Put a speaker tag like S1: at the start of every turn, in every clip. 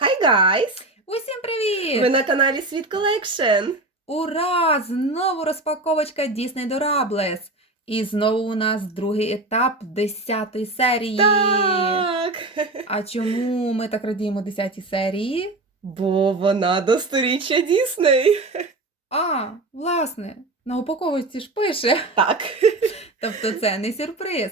S1: Hi guys!
S2: Усім привіт!
S1: Ви на каналі Світ Колекшн.
S2: Ура! Знову розпаковочка Disney Durables. І знову у нас другий етап 10 серії.
S1: Так!
S2: А чому ми так радіємо 10 серії?
S1: Бо вона до сторіччя Дісней.
S2: А, власне, на упаковочці ж пише.
S1: Так.
S2: Тобто це не сюрприз.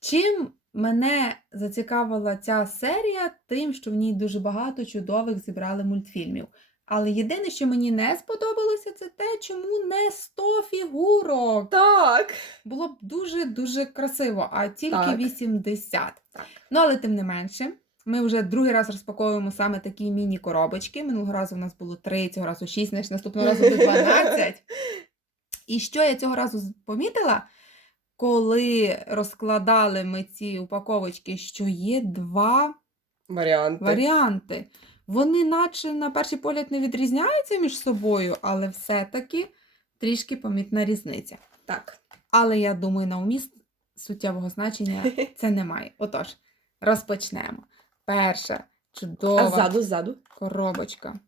S2: Чим мене зацікавила ця серія, тим, що в ній дуже багато чудових зібрали мультфільмів. Але єдине, що мені не сподобалося, це те, чому не 100 фігурок.
S1: Так.
S2: Було б дуже-дуже красиво, а тільки
S1: Так.
S2: 80.
S1: Так.
S2: Ну, але тим не менше, ми вже другий раз розпаковуємо саме такі міні-коробочки. Минулого разу в нас було 3, цього разу 6, значить наступного разу буде 12. І що я цього разу помітила, коли розкладали ми ці упаковочки, що є два
S1: Варіанти.
S2: варіанти. Вони, наче, на перший погляд, не відрізняються між собою, але все-таки трішки помітна різниця.
S1: Так.
S2: Але я думаю, на уміст суттєвого значення це немає. Отож, розпочнемо. Перша чудова
S1: А ззаду, ззаду.
S2: коробочка.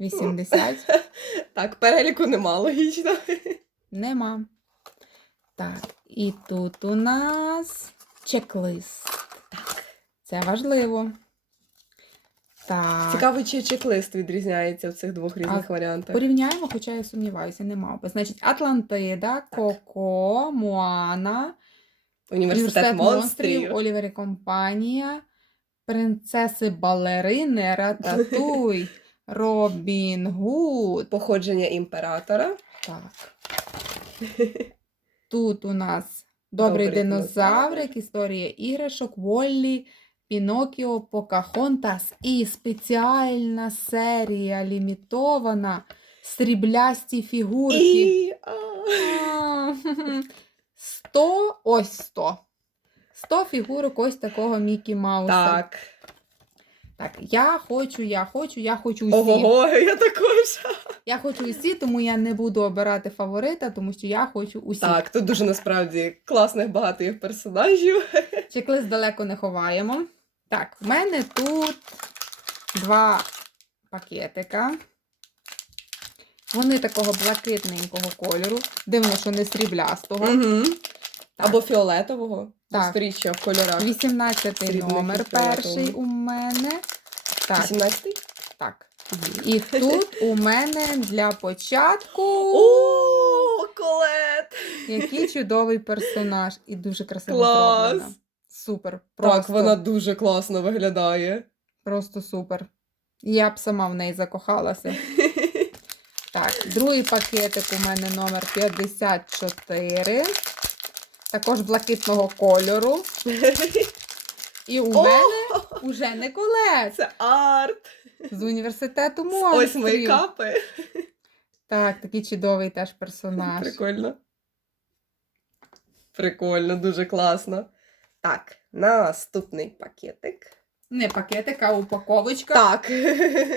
S2: 80.
S1: Так, переліку нема, логічно.
S2: Нема. Так, і тут у нас чек-лист.
S1: Так.
S2: Це важливо. Так.
S1: Цікаво, чи чек-лист відрізняється в цих двох різних варіантах.
S2: Порівняємо, хоча я сумніваюся, нема. би. Значить, Атлантида, Коко, Моана,
S1: Університет, монстрів.
S2: Олівер і компанія, принцеси балерини, Рататуй, Робін Гуд.
S1: Походження імператора.
S2: Так. Тут у нас Добрий,
S1: Добрий
S2: динозаврик, історія іграшок, Воллі, Пінокіо, Покахонтас і спеціальна серія лімітована сріблясті фігурки.
S1: І... а.
S2: А, 100, ось 100. 100 фігурок ось такого Мікі Мауса.
S1: Так.
S2: Так, я хочу, я хочу, я хочу усі.
S1: Ого, я також.
S2: Я хочу усі, тому я не буду обирати фаворита, тому що я хочу усі.
S1: Так, тут дуже насправді класних багато є персонажів.
S2: Чек-лист далеко не ховаємо. Так, в мене тут два пакетика. Вони такого блакитненького кольору. Дивно, що не сріблястого.
S1: Угу. Або фіолетового.
S2: Так.
S1: Сторіччя в кольорах.
S2: 18
S1: Срібних і
S2: номер
S1: фіолетового.
S2: перший у мене. Так,
S1: 18-й?
S2: так. І тут у мене для початку
S1: О, колет!
S2: який чудовий персонаж. І дуже красиво
S1: Клас!
S2: зроблено. Супер. Просто,
S1: Так, вона дуже класно виглядає.
S2: просто супер. Я б сама в неї закохалася. Так, другий пакетик у мене номер 54. Також блакитного кольору. І у
S1: О,
S2: мене уже не колець
S1: Це арт!
S2: з університету
S1: Ось
S2: монстрів.
S1: мейкапи.
S2: Так, такий чудовий теж персонаж.
S1: Прикольно. Прикольно, дуже класно. Так, наступний пакетик.
S2: Не пакетик, а упаковочка.
S1: Так.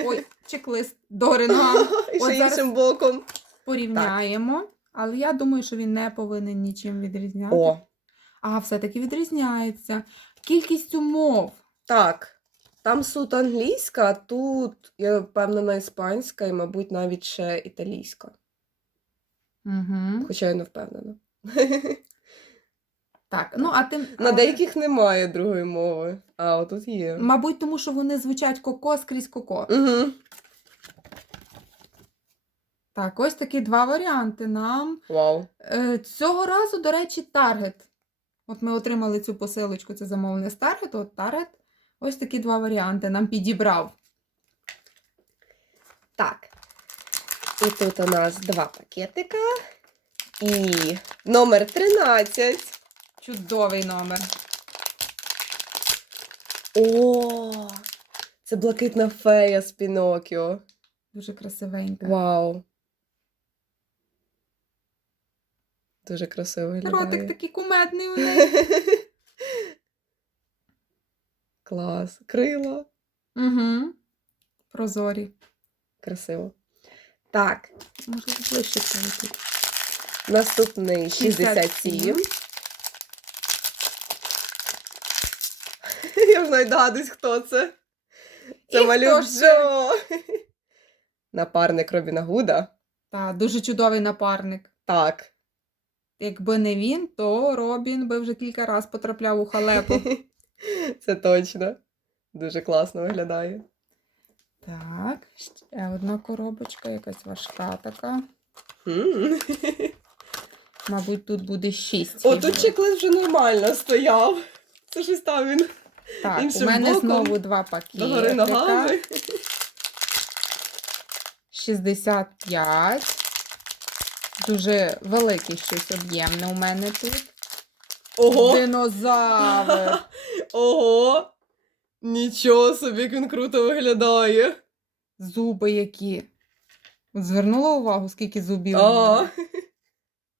S2: Ой, чек-лист догори ногам.
S1: І ще
S2: зараз-
S1: іншим боком.
S2: Порівняємо. Але я думаю, що він не повинен нічим відрізнятися.
S1: О,
S2: А, все-таки відрізняється. Кількість умов.
S1: так. Там суд англійська, а тут, я впевнена, іспанська і, мабуть, навіть ще італійська.
S2: Угу.
S1: Хоча я не впевнена.
S2: Так, ну а тим.
S1: На деяких немає другої мови, а отут є.
S2: Мабуть, тому що вони звучать коко скрізь коко.
S1: Угу.
S2: Так, ось такі два варіанти нам.
S1: Вау.
S2: Е, цього разу, до речі, таргет. От ми отримали цю посилочку, це замовлення з таргету. От таргет. Ось такі два варіанти нам підібрав.
S1: Так. І тут у нас два пакетика. І номер 13.
S2: Чудовий номер.
S1: О! Це блакитна фея з Пінокіо.
S2: Дуже красивенька.
S1: Вау. Дуже красиво виглядає.
S2: Ротик такий кумедний у неї.
S1: Клас. Крила.
S2: Угу. Прозорі.
S1: Красиво. Так,
S2: Може, ближче прилетить.
S1: наступний 67.
S2: 67.
S1: Я вже навіть догадуюсь, хто це. Це
S2: І
S1: малюк
S2: хто?
S1: Джо. Напарник Робіна Гуда.
S2: Та, дуже чудовий напарник.
S1: Так.
S2: Якби не він, то Робін би вже кілька разів потрапляв у халепу.
S1: Це точно. Дуже класно виглядає.
S2: Так, ще одна коробочка, якась важка така. Мабуть, тут буде шість.
S1: О, тут чек-лист вже нормально стояв. Це щось там він
S2: Так, у мене
S1: боком,
S2: знову два
S1: догори
S2: пакетика.
S1: ногами.
S2: 65. Дуже велике щось об'ємне у мене тут.
S1: Ого!
S2: Динозавр.
S1: Ого! Нічого собі, як він круто виглядає.
S2: Зуби які. Звернула увагу, скільки зубів. у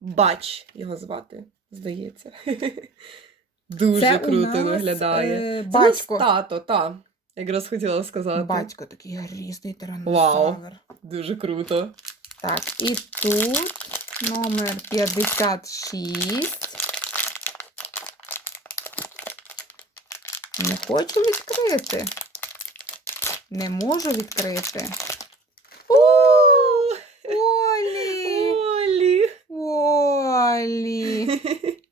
S1: Бач його звати, здається. Дуже
S2: Це у
S1: круто
S2: нас,
S1: виглядає.
S2: е,
S1: Це
S2: батько.
S1: тато, та. Якраз хотіла сказати.
S2: Батько такий грізний тиранозавр.
S1: Вау. Дуже круто.
S2: Так, і тут номер 56. Не хочу відкрити. Не можу відкрити. Олі!
S1: Олі!
S2: Олі!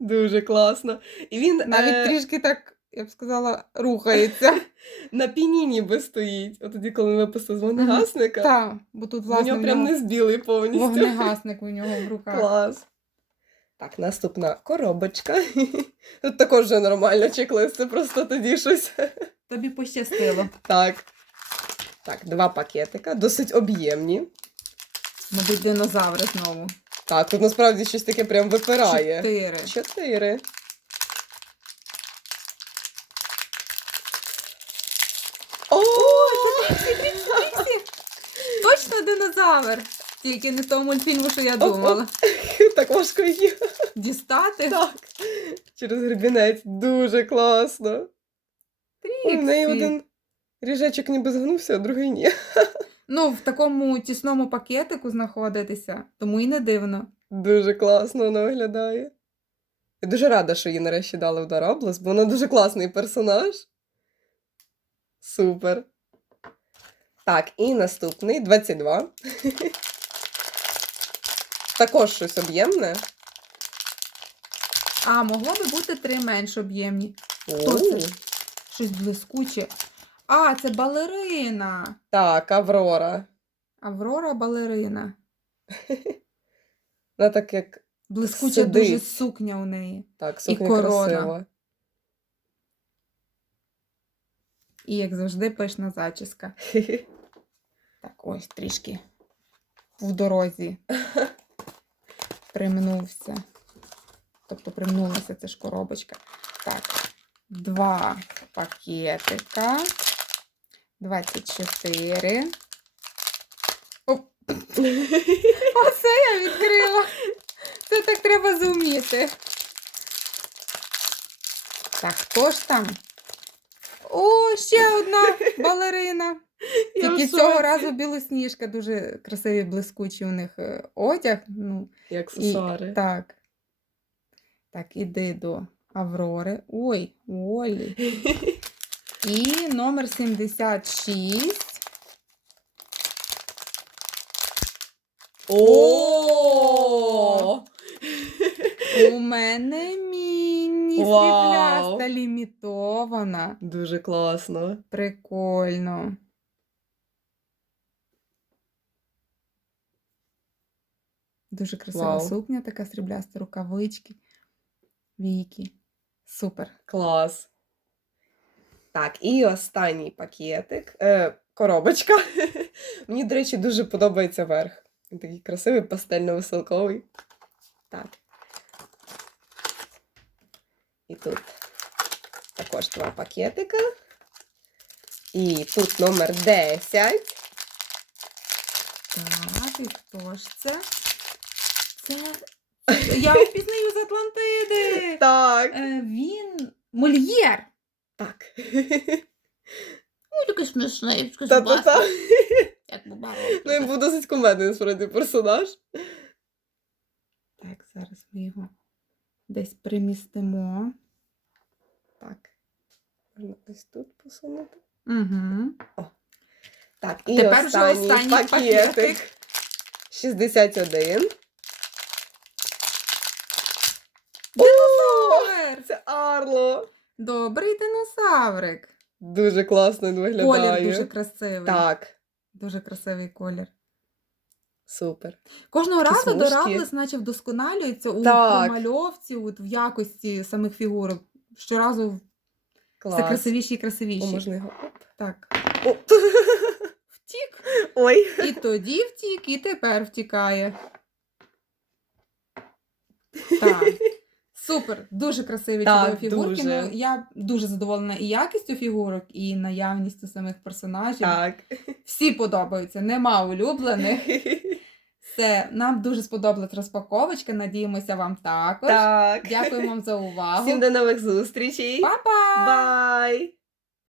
S1: Дуже класно. І він
S2: Навіть
S1: е,
S2: трішки так, я б сказала, рухається.
S1: на піні ніби стоїть. От тоді, коли ми випустили з вогнегасника,
S2: Так, бо тут,
S1: у нього прям не збілий повністю.
S2: вогнегасник у нього в руках.
S1: Клас. Так, наступна коробочка. Тут також вже нормально чек-лист, це просто тоді щось.
S2: Тобі пощастило.
S1: Так. Так, два пакетика, досить об'ємні.
S2: Мабуть, динозаври знову.
S1: Так, тут насправді щось таке прям випирає.
S2: Чотири.
S1: Чотири. О!
S2: Точно динозавр! Тільки не того мультфільму, що я думала.
S1: Так важко її.
S2: Дістати?
S1: Так. Через гребінець. Дуже класно. Ой, в неї один ріжечок ніби згнувся, а другий ні.
S2: Ну, в такому тісному пакетику знаходитися, тому і не дивно.
S1: Дуже класно вона виглядає. Я дуже рада, що її нарешті дали в Дараблес, бо вона дуже класний персонаж. Супер. Так, і наступний 22. Також щось об'ємне.
S2: А, могло би бути три менш об'ємні. Хто це? Щось блискуче. А, це балерина.
S1: Так, Аврора.
S2: Аврора балерина.
S1: Вона так як
S2: Блискуча
S1: Сидить.
S2: дуже сукня у неї.
S1: так, сукня
S2: корона.
S1: красива.
S2: І, як завжди, пишна зачіска. Так, ось трішки в дорозі примнувся. Тобто примнулася це ж коробочка. Так, два пакетика. 24. Оп. Оце я відкрила. Це так треба зуміти. Так, хто ж там? О, ще одна балерина. Тільки цього разу білосніжка, дуже красивий блискучий у них е, одяг. Ну,
S1: І
S2: і, так. Так, іди до Аврори. Ой, Олі. І номер 76.
S1: О!
S2: У мене. Срібляста лімітована.
S1: Дуже класно.
S2: Прикольно. Дуже красива
S1: Вау.
S2: сукня, така срібляста рукавички. Віки. Супер.
S1: Клас. Так, і останній пакетик. Е, коробочка. Мені, до речі, дуже подобається верх. Він такий красивий, пастельно-веселковий. Так. І тут також два пакетика. І тут номер 10.
S2: Так, і хто ж це? Це. Я впізнаю з Атлантиди.
S1: Так.
S2: Е, він мольєр.
S1: Так.
S2: Ой, такий смішний,
S1: Та-та-та.
S2: як
S1: Ну, він був досить кумедний, насправді, персонаж.
S2: Так, зараз ми його десь примістимо.
S1: Так. Можна ось тут посунути.
S2: Угу.
S1: Так, і
S2: Тепер вже
S1: останній,
S2: останній
S1: пакетик.
S2: пакетик.
S1: 61. О,
S2: Супер!
S1: це Арло.
S2: Добрий динозаврик.
S1: Дуже класно він виглядає.
S2: Колір дуже красивий.
S1: Так,
S2: Дуже красивий колір.
S1: супер.
S2: Кожного
S1: Такі
S2: разу
S1: смужки.
S2: Дораблес наче вдосконалюється у
S1: Так.
S2: промальовці, от в якості самих фігурок. Щоразу
S1: Клас.
S2: все красивіші і красивіші.
S1: О, можна його. Оп.
S2: Так.
S1: О.
S2: Втік.
S1: Ой.
S2: І тоді втік, і тепер втікає. Так. Супер, дуже красиві
S1: Так,
S2: чудові фігурки.
S1: дуже.
S2: Ну, я дуже задоволена і якістю фігурок, і наявністю самих персонажів.
S1: Так.
S2: Всі подобаються, нема улюблених. Все, нам дуже сподобалась розпаковочка. Надіємося, вам також.
S1: Так.
S2: Дякую вам за увагу.
S1: Всім до нових зустрічей.
S2: Па-па!
S1: Бай!